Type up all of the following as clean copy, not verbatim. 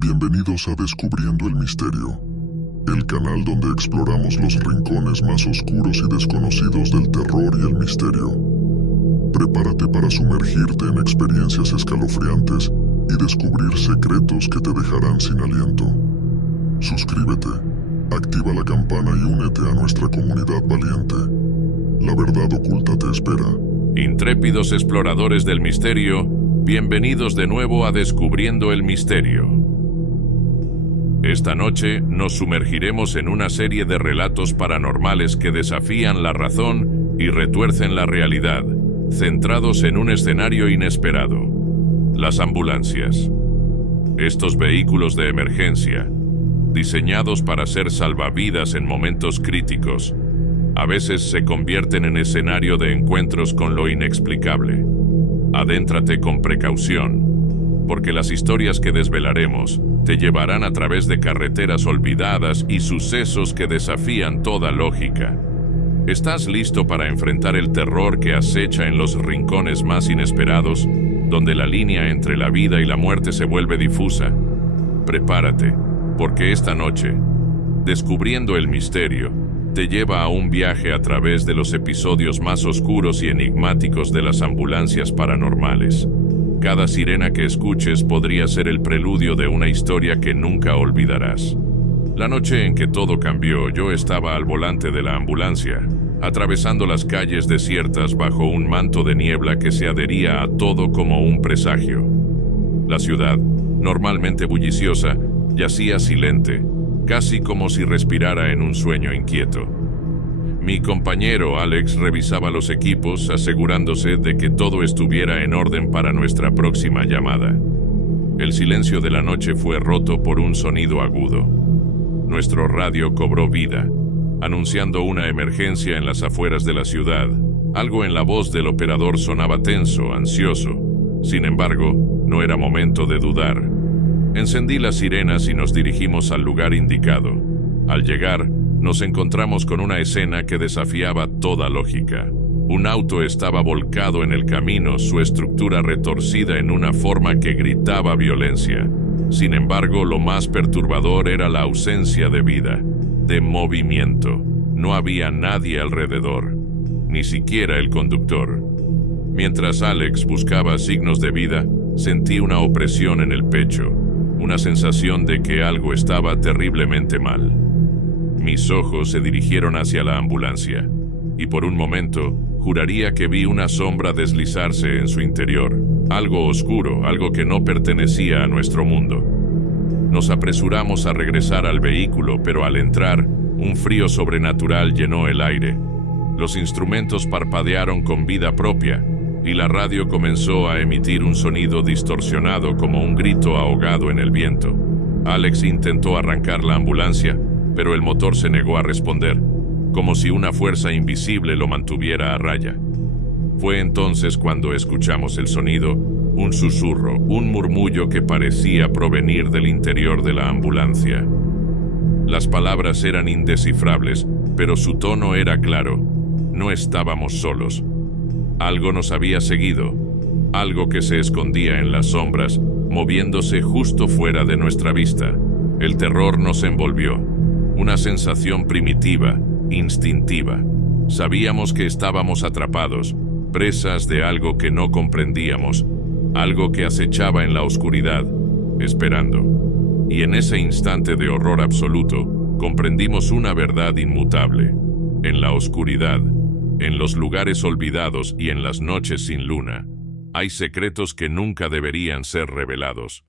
Bienvenidos a Descubriendo el Misterio, el canal donde exploramos los rincones más oscuros y desconocidos del terror y el misterio. Prepárate para sumergirte en experiencias escalofriantes y descubrir secretos que te dejarán sin aliento. Suscríbete, activa la campana y únete a nuestra comunidad valiente. La verdad oculta te espera. Intrépidos exploradores del misterio, bienvenidos de nuevo a Descubriendo el Misterio. Esta noche nos sumergiremos en una serie de relatos paranormales que desafían la razón y retuercen la realidad, centrados en un escenario inesperado: las ambulancias. Estos vehículos de emergencia, diseñados para ser salvavidas en momentos críticos, a veces se convierten en escenario de encuentros con lo inexplicable. Adéntrate con precaución, porque las historias que desvelaremos te llevarán a través de carreteras olvidadas y sucesos que desafían toda lógica. ¿Estás listo para enfrentar el terror que acecha en los rincones más inesperados, donde la línea entre la vida y la muerte se vuelve difusa? Prepárate, porque esta noche, Descubriendo el Misterio, te lleva a un viaje a través de los episodios más oscuros y enigmáticos de las ambulancias paranormales. Cada sirena que escuches podría ser el preludio de una historia que nunca olvidarás. La noche en que todo cambió, yo estaba al volante de la ambulancia, atravesando las calles desiertas bajo un manto de niebla que se adhería a todo como un presagio. La ciudad, normalmente bulliciosa, yacía silente, casi como si respirara en un sueño inquieto. Mi compañero Alex revisaba los equipos, asegurándose de que todo estuviera en orden para nuestra próxima llamada. El silencio de la noche fue roto por un sonido agudo. Nuestro radio cobró vida, anunciando una emergencia en las afueras de la ciudad. Algo en la voz del operador sonaba tenso, ansioso. Sin embargo, no era momento de dudar. Encendí las sirenas y nos dirigimos al lugar indicado. Al llegar, nos encontramos con una escena que desafiaba toda lógica. Un auto estaba volcado en el camino, su estructura retorcida en una forma que gritaba violencia. Sin embargo, lo más perturbador era la ausencia de vida, de movimiento. No había nadie alrededor, ni siquiera el conductor. Mientras Alex buscaba signos de vida, sentí una opresión en el pecho, una sensación de que algo estaba terriblemente mal. Mis ojos se dirigieron hacia la ambulancia, y por un momento juraría que vi una sombra deslizarse en su interior, algo oscuro, algo que no pertenecía a nuestro mundo. Nos apresuramos a regresar al vehículo, pero al entrar, un frío sobrenatural llenó el aire. Los instrumentos parpadearon con vida propia, y la radio comenzó a emitir un sonido distorsionado como un grito ahogado en el viento. Alex intentó arrancar la ambulancia, pero el motor se negó a responder, como si una fuerza invisible lo mantuviera a raya. Fue entonces cuando escuchamos el sonido, un susurro, un murmullo que parecía provenir del interior de la ambulancia. Las palabras eran indescifrables, pero su tono era claro. No estábamos solos. Algo nos había seguido, algo que se escondía en las sombras, moviéndose justo fuera de nuestra vista. El terror nos envolvió. Una sensación primitiva, instintiva. Sabíamos que estábamos atrapados, presas de algo que no comprendíamos, algo que acechaba en la oscuridad, esperando. Y en ese instante de horror absoluto, comprendimos una verdad inmutable. En la oscuridad, en los lugares olvidados y en las noches sin luna, hay secretos que nunca deberían ser revelados.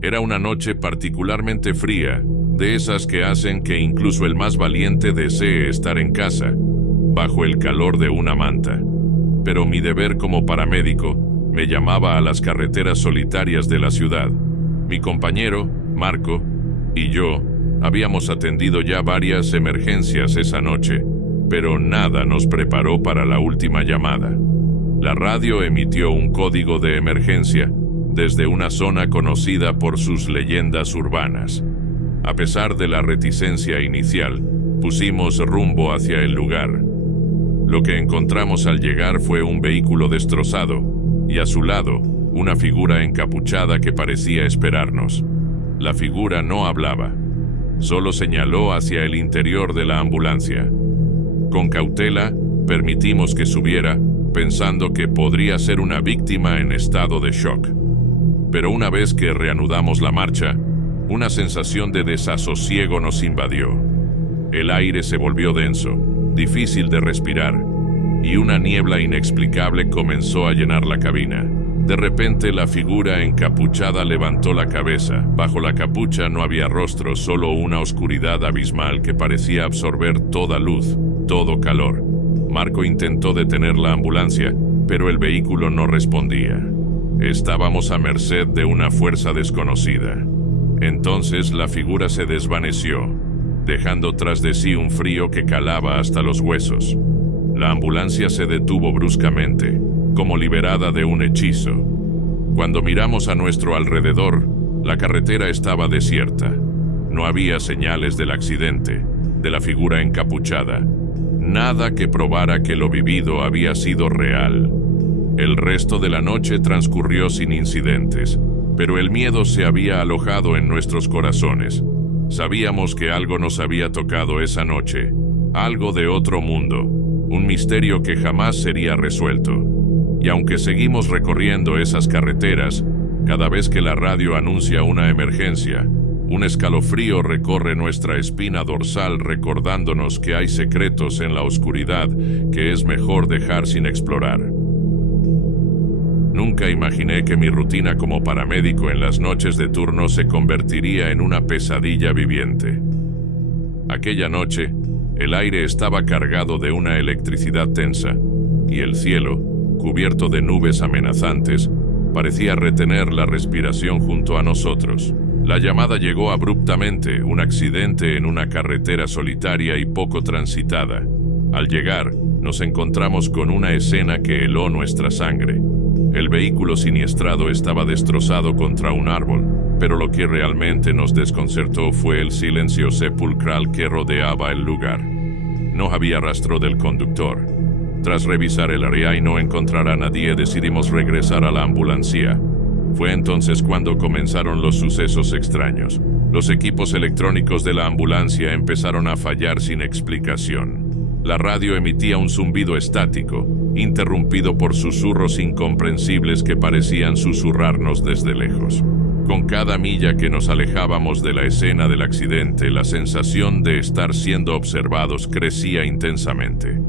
Era una noche particularmente fría, de esas que hacen que incluso el más valiente desee estar en casa, bajo el calor de una manta. Pero mi deber como paramédico me llamaba a las carreteras solitarias de la ciudad. Mi compañero, Marco, y yo habíamos atendido ya varias emergencias esa noche, pero nada nos preparó para la última llamada. La radio emitió un código de emergencia desde una zona conocida por sus leyendas urbanas. A pesar de la reticencia inicial, pusimos rumbo hacia el lugar. Lo que encontramos al llegar fue un vehículo destrozado, y a su lado, una figura encapuchada que parecía esperarnos. La figura no hablaba, solo señaló hacia el interior de la ambulancia. Con cautela, permitimos que subiera, pensando que podría ser una víctima en estado de shock. Pero una vez que reanudamos la marcha, una sensación de desasosiego nos invadió. El aire se volvió denso, difícil de respirar, y una niebla inexplicable comenzó a llenar la cabina. De repente, la figura encapuchada levantó la cabeza. Bajo la capucha no había rostro, solo una oscuridad abismal que parecía absorber toda luz, todo calor. Marco intentó detener la ambulancia, pero el vehículo no respondía. Estábamos a merced de una fuerza desconocida. Entonces la figura se desvaneció, dejando tras de sí un frío que calaba hasta los huesos. La ambulancia se detuvo bruscamente, como liberada de un hechizo. Cuando miramos a nuestro alrededor, la carretera estaba desierta. No había señales del accidente, de la figura encapuchada. Nada que probara que lo vivido había sido real. El resto de la noche transcurrió sin incidentes, pero el miedo se había alojado en nuestros corazones. Sabíamos que algo nos había tocado esa noche, algo de otro mundo, un misterio que jamás sería resuelto. Y aunque seguimos recorriendo esas carreteras, cada vez que la radio anuncia una emergencia, un escalofrío recorre nuestra espina dorsal recordándonos que hay secretos en la oscuridad que es mejor dejar sin explorar. Nunca imaginé que mi rutina como paramédico en las noches de turno se convertiría en una pesadilla viviente. Aquella noche, el aire estaba cargado de una electricidad tensa, y el cielo, cubierto de nubes amenazantes, parecía retener la respiración junto a nosotros. La llamada llegó abruptamente, un accidente en una carretera solitaria y poco transitada. Al llegar, nos encontramos con una escena que heló nuestra sangre. El vehículo siniestrado estaba destrozado contra un árbol, pero lo que realmente nos desconcertó fue el silencio sepulcral que rodeaba el lugar. No había rastro del conductor. Tras revisar el área y no encontrar a nadie, decidimos regresar a la ambulancia. Fue entonces cuando comenzaron los sucesos extraños. Los equipos electrónicos de la ambulancia empezaron a fallar sin explicación. La radio emitía un zumbido estático, interrumpido por susurros incomprensibles que parecían susurrarnos desde lejos. Con cada milla que nos alejábamos de la escena del accidente, la sensación de estar siendo observados crecía intensamente.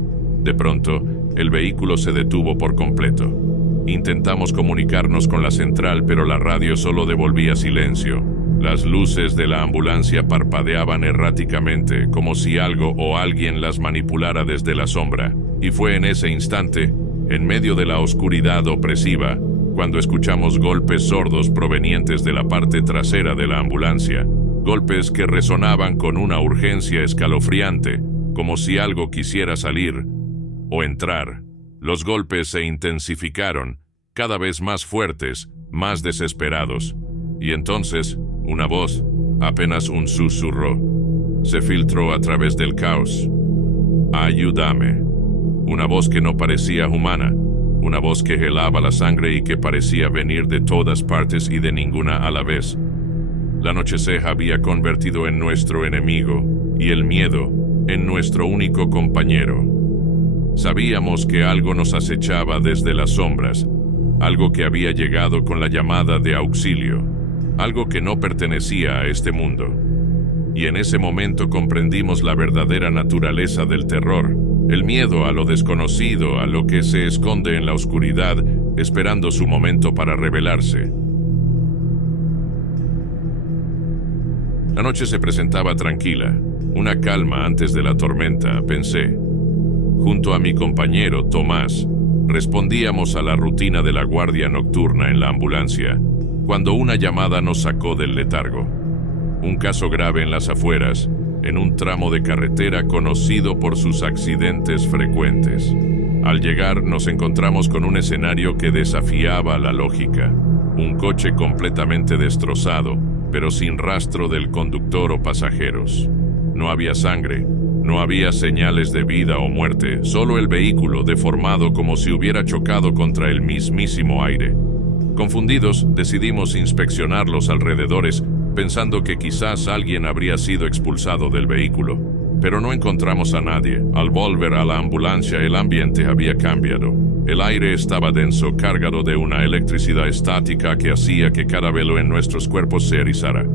De pronto, el vehículo se detuvo por completo. Intentamos comunicarnos con la central, pero la radio solo devolvía silencio. Las luces de la ambulancia parpadeaban erráticamente, como si algo o alguien las manipulara desde la sombra. Y fue en ese instante, en medio de la oscuridad opresiva, cuando escuchamos golpes sordos provenientes de la parte trasera de la ambulancia. Golpes que resonaban con una urgencia escalofriante, como si algo quisiera salir o entrar. Los golpes se intensificaron, cada vez más fuertes, más desesperados. Y entonces, una voz, apenas un susurro, se filtró a través del caos. «Ayúdame». Una voz que no parecía humana, una voz que helaba la sangre y que parecía venir de todas partes y de ninguna a la vez. La noche se había convertido en nuestro enemigo y el miedo en nuestro único compañero. Sabíamos que algo nos acechaba desde las sombras, algo que había llegado con la llamada de auxilio, algo que no pertenecía a este mundo. Y en ese momento comprendimos la verdadera naturaleza del terror, el miedo a lo desconocido, a lo que se esconde en la oscuridad, esperando su momento para revelarse. La noche se presentaba tranquila, una calma antes de la tormenta, pensé. Junto a mi compañero, Tomás, respondíamos a la rutina de la guardia nocturna en la ambulancia, cuando una llamada nos sacó del letargo. Un caso grave en las afueras, en un tramo de carretera conocido por sus accidentes frecuentes. Al llegar, nos encontramos con un escenario que desafiaba la lógica. Un coche completamente destrozado, pero sin rastro del conductor o pasajeros. No había sangre, no había señales de vida o muerte, solo el vehículo deformado como si hubiera chocado contra el mismísimo aire. Confundidos, decidimos inspeccionar los alrededores, pensando que quizás alguien habría sido expulsado del vehículo. Pero no encontramos a nadie. Al volver a la ambulancia, el ambiente había cambiado. El aire estaba denso, cargado de una electricidad estática que hacía que cada velo en nuestros cuerpos se erizara.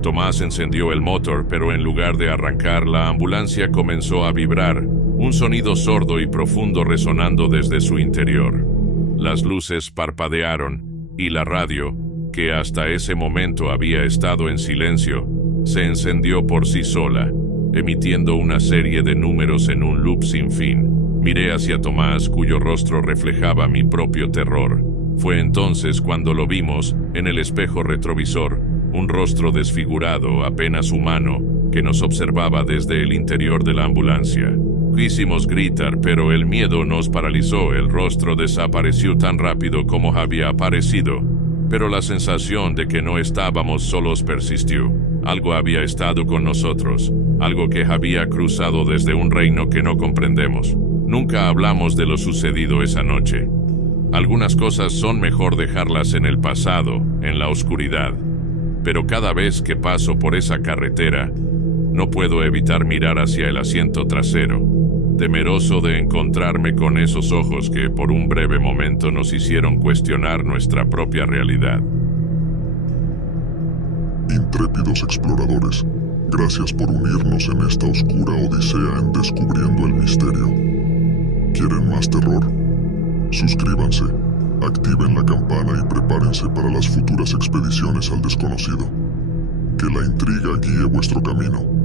Tomás encendió el motor, pero en lugar de arrancar, la ambulancia comenzó a vibrar, un sonido sordo y profundo resonando desde su interior. Las luces parpadearon y la radio, que hasta ese momento había estado en silencio, se encendió por sí sola, emitiendo una serie de números en un loop sin fin. Miré hacia Tomás, cuyo rostro reflejaba mi propio terror. Fue entonces cuando lo vimos, en el espejo retrovisor, un rostro desfigurado, apenas humano, que nos observaba desde el interior de la ambulancia. Quisimos gritar, pero el miedo nos paralizó. El rostro desapareció tan rápido como había aparecido, pero la sensación de que no estábamos solos persistió. Algo había estado con nosotros, algo que había cruzado desde un reino que no comprendemos. Nunca hablamos de lo sucedido esa noche. Algunas cosas son mejor dejarlas en el pasado, en la oscuridad. Pero cada vez que paso por esa carretera, no puedo evitar mirar hacia el asiento trasero, temeroso de encontrarme con esos ojos que por un breve momento nos hicieron cuestionar nuestra propia realidad. Intrépidos exploradores, gracias por unirnos en esta oscura odisea en Descubriendo el Misterio. ¿Quieren más terror? Suscríbanse, activen la campana y prepárense para las futuras expediciones al desconocido. Que la intriga guíe vuestro camino.